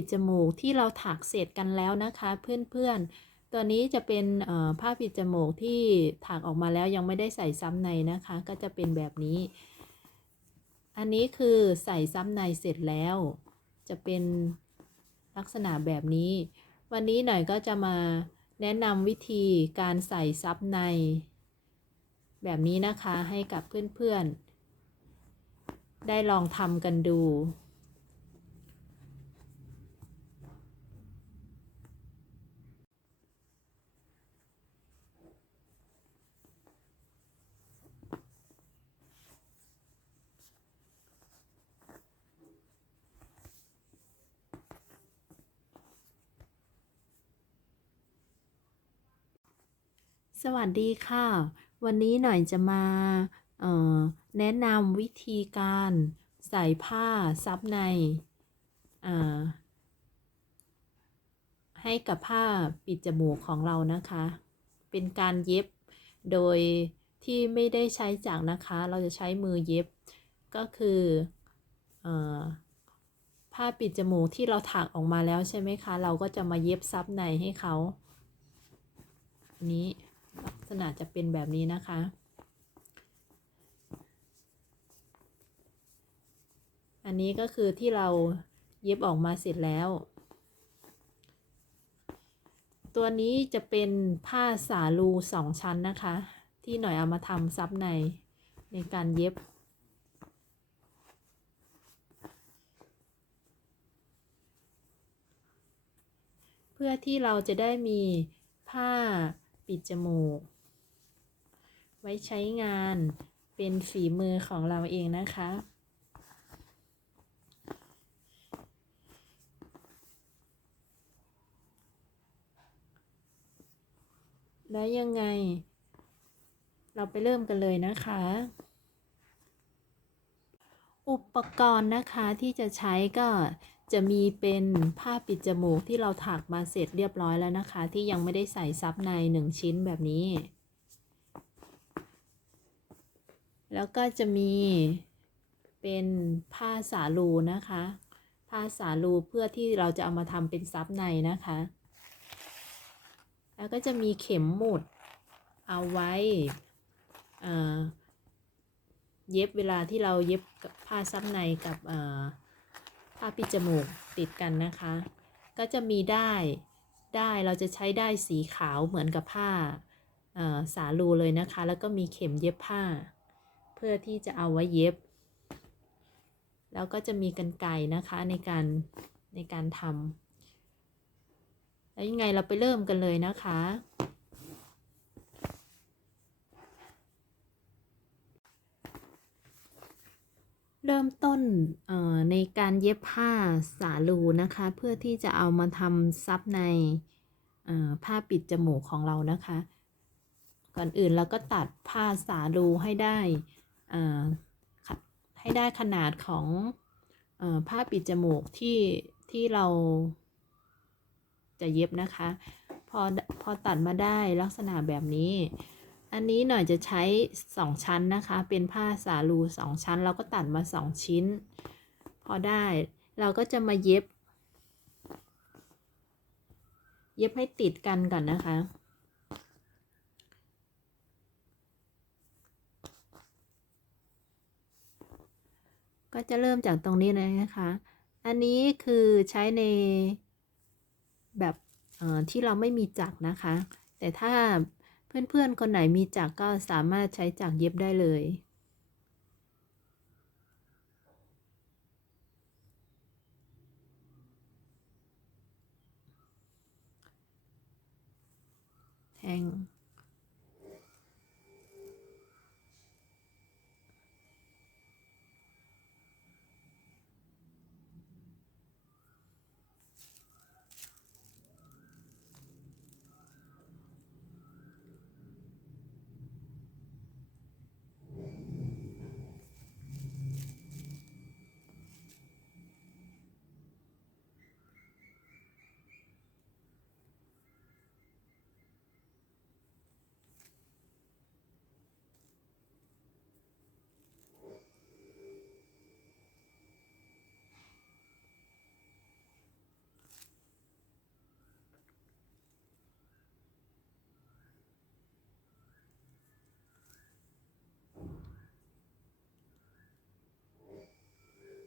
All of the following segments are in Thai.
ปิดจมูกที่เราถักเสร็จกันแล้วนะคะเพื่อนๆ ตัวนี้จะเป็นผ้าปิดจมูกที่ถักออกมาแล้วยังไม่ได้ใส่ซ้ำในนะคะ ก็จะเป็นแบบนี้ อันนี้คือใส่ซ้ำในเสร็จแล้ว จะเป็นลักษณะแบบนี้ วันนี้หน่อยก็จะมาแนะนำวิธีการใส่ซับใน แบบนี้นะคะให้กับเพื่อนๆ ได้ลองทำกันดู สวัสดีค่ะ วันนี้หน่อยจะมาแนะนำวิธีการใส่ผ้าซับในให้กับผ้าปิดจมูกของเรานะคะ เป็นการเย็บโดยที่ไม่ได้ใช้จักนะคะ เราจะใช้มือเย็บก็คืออผ้าปิดจมูกที่เราถักออกมาแล้วใช่ไหมคะ เราก็จะมาเย็บซับในให้เขานี้ ษณะจะเป็นแบบนี้นะคะ อันนี้ก็คือที่เราเย็บออกมาเสร็จแล้ว ตัวนี้จะเป็นผ้าสาลูสองชั้นนะคะ ที่หน่อยเอามาทำซับในในการเย็บเพื่อที่เราจะได้มีผ้าปิดจมูก ไว้ใช้งานเป็นฝีมือของเราเองนะคะ แล้วยังไง เราไปเริ่มกันเลยนะคะ อุปกรณ์นะคะที่จะใช้ก็จะมีเป็นผ้าปิดจมูกที่เราถักมาเสร็จเรียบร้อยแล้วนะคะ ที่ยังไม่ได้ใส่ซับในหนึ่งชิ้นแบบนี้ แล้วก็จะมีเป็นผ้าสาลูนะคะ ผ้าสาลูเพื่อที่เราจะเอามาทำเป็นซับในนะคะ แล้วก็จะมีเข็มหมุดเอาไว้เย็บเวลาที่เราเย็บผ้าซับในกับผ้าปิดจมูกติดกันนะคะ ก็จะมีได้ได้เราจะใช้ได้สีขาวเหมือนกับผ้าสาลูเลยนะคะ แล้วก็มีเข็มเย็บผ้า พื่อที่จะเอาไว้เย็บ แล้วก็จะมีกันไกนะคะในการในการทำแล้วยังไงเราไปเริ่มกันเลยนะคะ เริ่มต้นในการเย็บผ้าสาลูนะคะ เพื่อที่จะเอามาทำซับในผ้าปิดจมูกของเรานะคะ ก่อนอื่นเราก็ตัดผ้าสาลูให้ได้ ให้ได้ขนาดของผ้าปิดจมูกที่ที่เราจะเย็บนะคะ พอพอตัดมาได้ลักษณะแบบนี้ อันนี้หน่อยจะใช้สองชั้นนะคะ เป็นผ้าสาลูสองชั้น เราก็ตัดมาสองชิ้น พอได้เราก็จะมาเย็บ เย็บให้ติดกันก่อนนะคะ จะเริ่มจากตรงนี้เลยนะคะ อันนี้คือใช้ในแบบที่เราไม่มีจักรนะคะ แต่ถ้าเพื่อนๆคนไหนมีจักรก็สามารถใช้จักรเย็บได้เลยแทง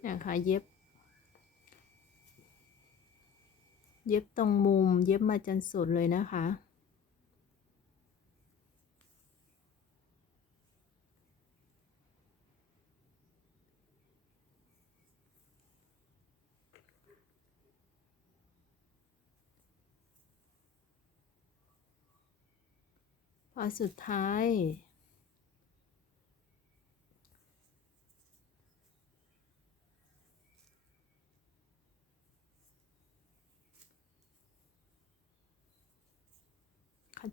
นี่ยค่ะเย็บ เย็บตรงมุมเย็บมาจนสุดเลยนะคะ พอสุดท้าย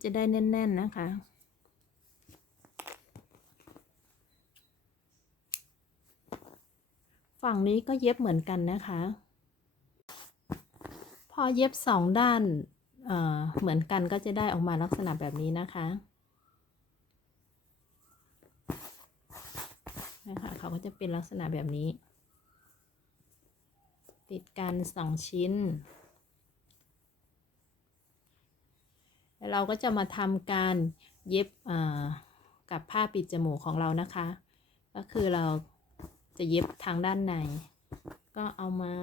จะได้แน่น ๆ นะคะ ฝั่งนี้ก็เย็บเหมือนกันนะคะ พอเย็บสองด้านเเหมือนกันก็จะได้ออกมาลักษณะแบบนี้นะคะนะคะเขาก็จะเป็นลักษณะแบบนี้ ติดกันสองชิ้น แล้ว เราก็จะมาทำการเย็บกับผ้าปิดจมูกของเรานะคะ ก็คือเราจะเย็บทางด้านใน ก็เอามา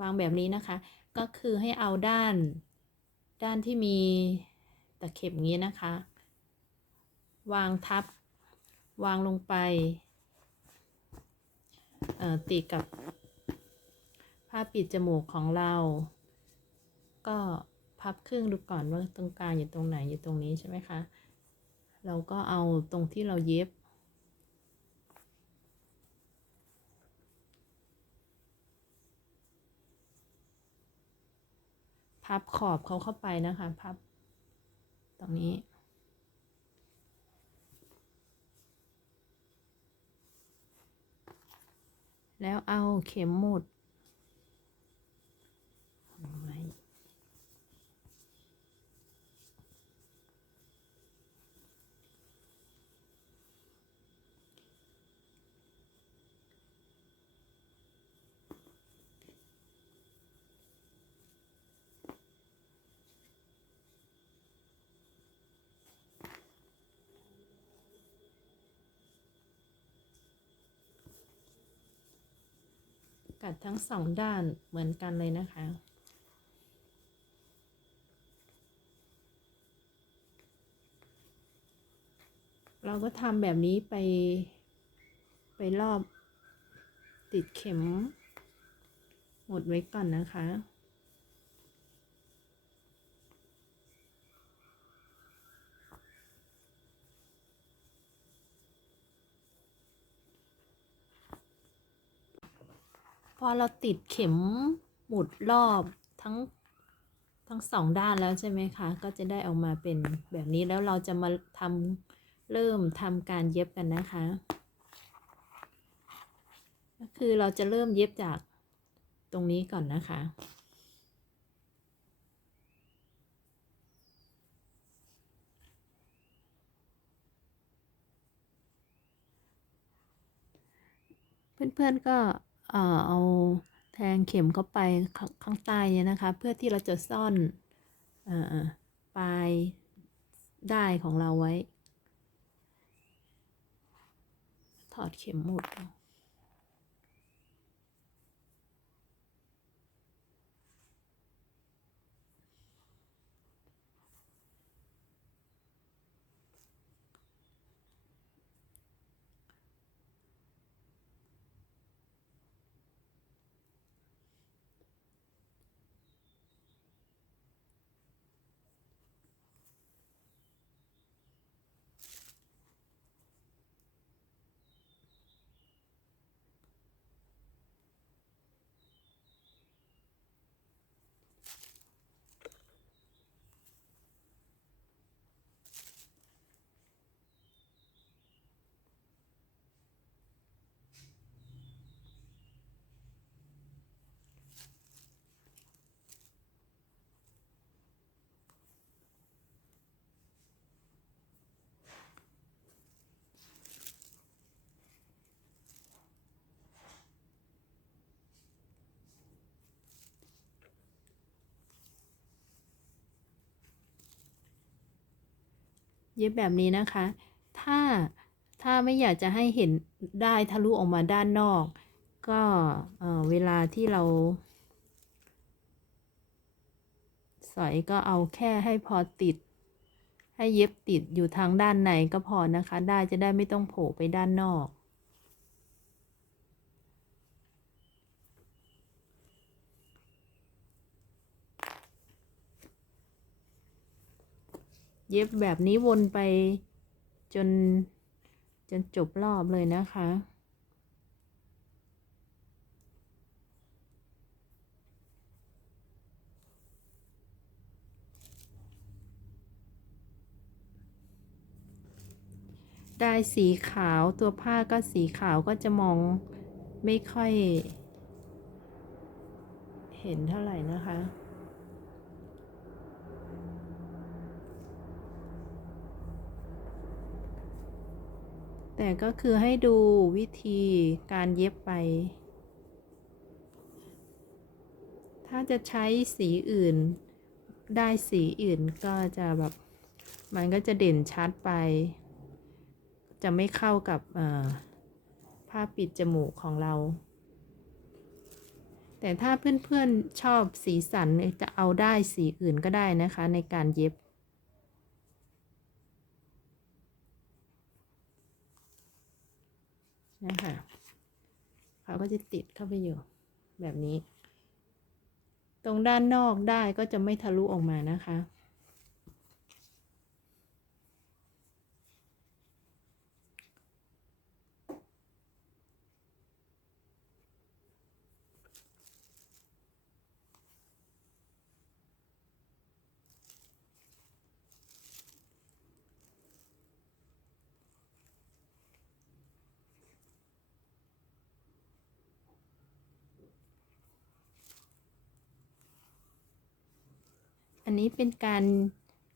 วางแบบนี้นะคะ ก็คือให้เอาด้านด้านที่มีตะเข็บงนี้นะคะ วางทับ วางลงไปติดกับผ้าปิดจมูกของเรา ก็พับครึ่งดูก่อนว่าตรงกลางอยู่ตรงไหนอยู่ตรงนี้ใช่ไหมคะ เราก็เอาตรงที่เราเย็บ พับขอบเขาเข้าไปนะคะ พับตรงนี้แล้วเอาเข็มหมุดเอาไว้ กัดทั้งสองด้านเหมือนกันเลยนะคะ เราก็ทำแบบนี้ไป ไปรอบติดเข็ม หมดไว้ก่อนนะคะ อเราติดเข็มหมุดรอบทั้งทั้งสองด้านแล้วใช่ไหมคะ ก็จะได้ออกมาเป็นแบบนี้แล้วเราจะมาทำเริ่มทำการเย็บกันนะคะ ก็คือเราจะเริ่มเย็บจากตรงนี้ก่อนนะคะเพื่อนๆก็ เอ่อเอาแทงเข็มเข้าไปข้างข้างใต้เนี่ยนะคะ เพื่อที่เราจะซ่อนเอ่อปลายได้ายของเราไว้ ถอดเข็มหมุด เย็บแบบนี้นะคะ ถ้าถ้าไม่อยากจะให้เห็นได้ทะลุออกมาด้านนอก ก็เเวลาที่เรา สอยก็เอาแค่ให้พอติด ให้เย็บติดอยู่ทางด้านในก็พอนะคะ ได้จะได้ไม่ต้องโผล่ไปด้านนอก เย็บแบบนี้วนไปจนจนจบรอบเลยนะคะ ได้สีขาวตัวผ้าก็สีขาวก็จะมองไม่ค่อย เห็นเท่าไหร่นะคะ แต่ก็คือให้ดูวิธีการเย็บไป ถ้าจะใช้สีอื่น ได้สีอื่นก็จะแบบ มันก็จะเด่นชัดไป จะไม่เข้ากับผ้าปิดจมูกของเรา แต่ถ้าเพื่อนๆชอบสีสันจะเอาได้สีอื่นก็ได้นะคะในการเย็บ นะคะเขาก็จะติดเข้าไปอยู่แบบนี้ ตรงด้านนอกได้ก็จะไม่ทะลุออกมานะคะ อันนี้เป็นการ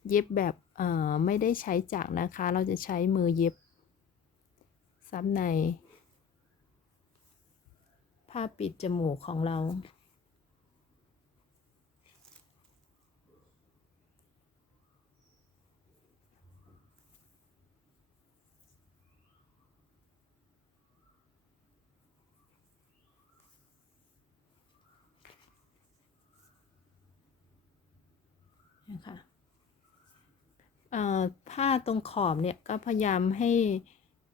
เย็บแบบเอ่อไม่ได้ใช้จักรนะคะ เราจะใช้มือเย็บ ซ้ำใน ผ้าปิดจมูกของเรา นะคะผ้าตรงขอบเนี่ยก็พยายามให้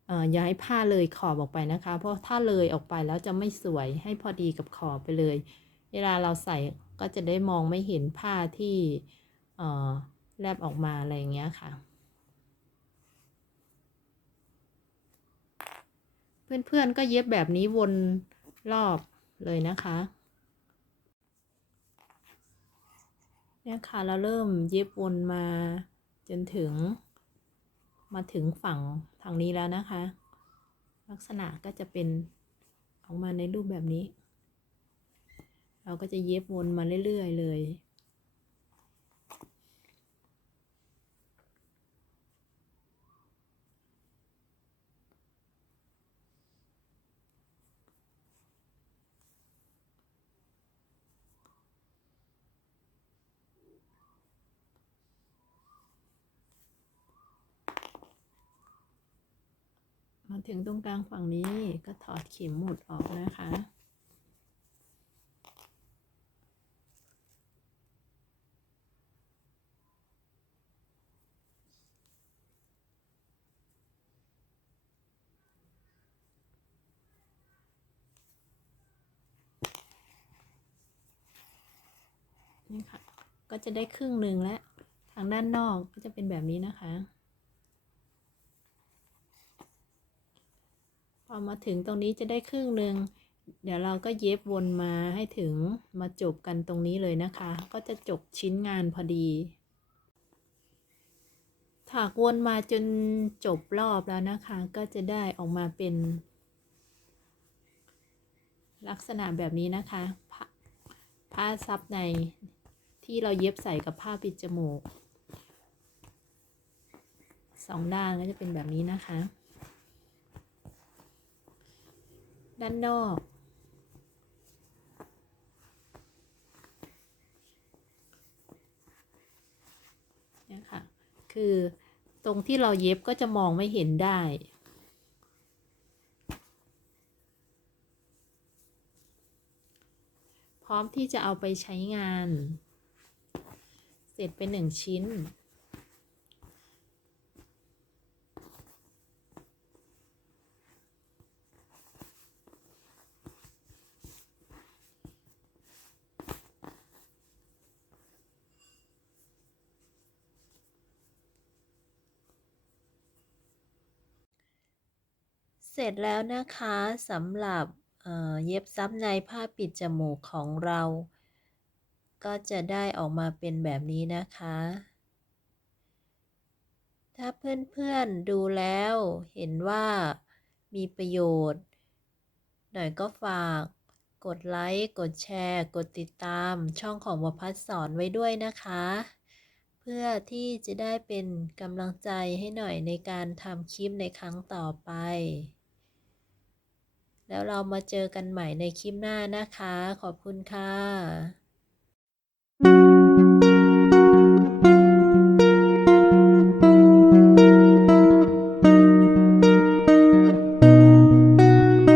เอ่อย้ายผ้าเลยขอบออกไปนะคะ เพราะถ้าเลยออกไปแล้วจะไม่สวยให้พอดีกับขอบไปเลย เวลาเราใส่ก็จะได้มองไม่เห็นผ้าที่เอ่อแลบออกมาอะไรอย่างเงี้ยค่ะ เพื่อนๆก็เย็บแบบนี้วนรอบเลยนะคะ เนี่ยค่ะเราเริ่มเย็บวนมาจนถึง มาถึงฝั่งทางนี้แล้วนะคะ ลักษณะก็จะเป็นออกมาในรูปแบบนี้ เราก็จะเย็บวนมาเรื่อยๆเลย ถึงตรงกลางฝั่งนี้ก็ถอดเข็มหมุดออกนะคะ นี่ค่ะ ก็จะได้ครึ่งหนึ่งแล้ว ทางด้านนอกก็จะเป็นแบบนี้นะคะ พ อมาถึงตรงนี้จะได้ครึ่งหนึ่งเดี๋ยวเราก็เย็บวนมาให้ถึงมาจบกันตรงนี้เลยนะคะ ก็จะจบชิ้นงานพอดี ถากวนมาจนจบรอบแล้วนะคะ ก็จะได้ออกมาเป็น ลักษณะแบบนี้นะคะ ผ้าผ้าซับในที่เราเย็บใส่กับผ้าปิดจมูกสองด้านก็จะเป็นแบบนี้นะคะ ด้านนอก นะคะ คือตรงที่เราเย็บก็จะมองไม่เห็นได้พร้อมที่จะเอาไปใช้งาน เสร็จเป็นหนึ่งชิ้น เสร็จแล้วนะคะสำหรับเเย็บซับในผ้าปิดจมูกของเรา ก็จะได้ออกมาเป็นแบบนี้นะคะ ถ้าเพื่อนๆดูแล้วเห็นว่ามีประโยชน์ หน่อยก็ฝาก กดไลค์ กดแชร์ กดติดตามช่องของวพัฒสอนไว้ด้วยนะคะ เพื่อที่จะได้เป็นกำลังใจให้หน่อยในการทำคลิปในครั้งต่อไป แล้วเรามาเจอกันใหม่ในคลิปหน้านะคะ ขอบคุณค่ะ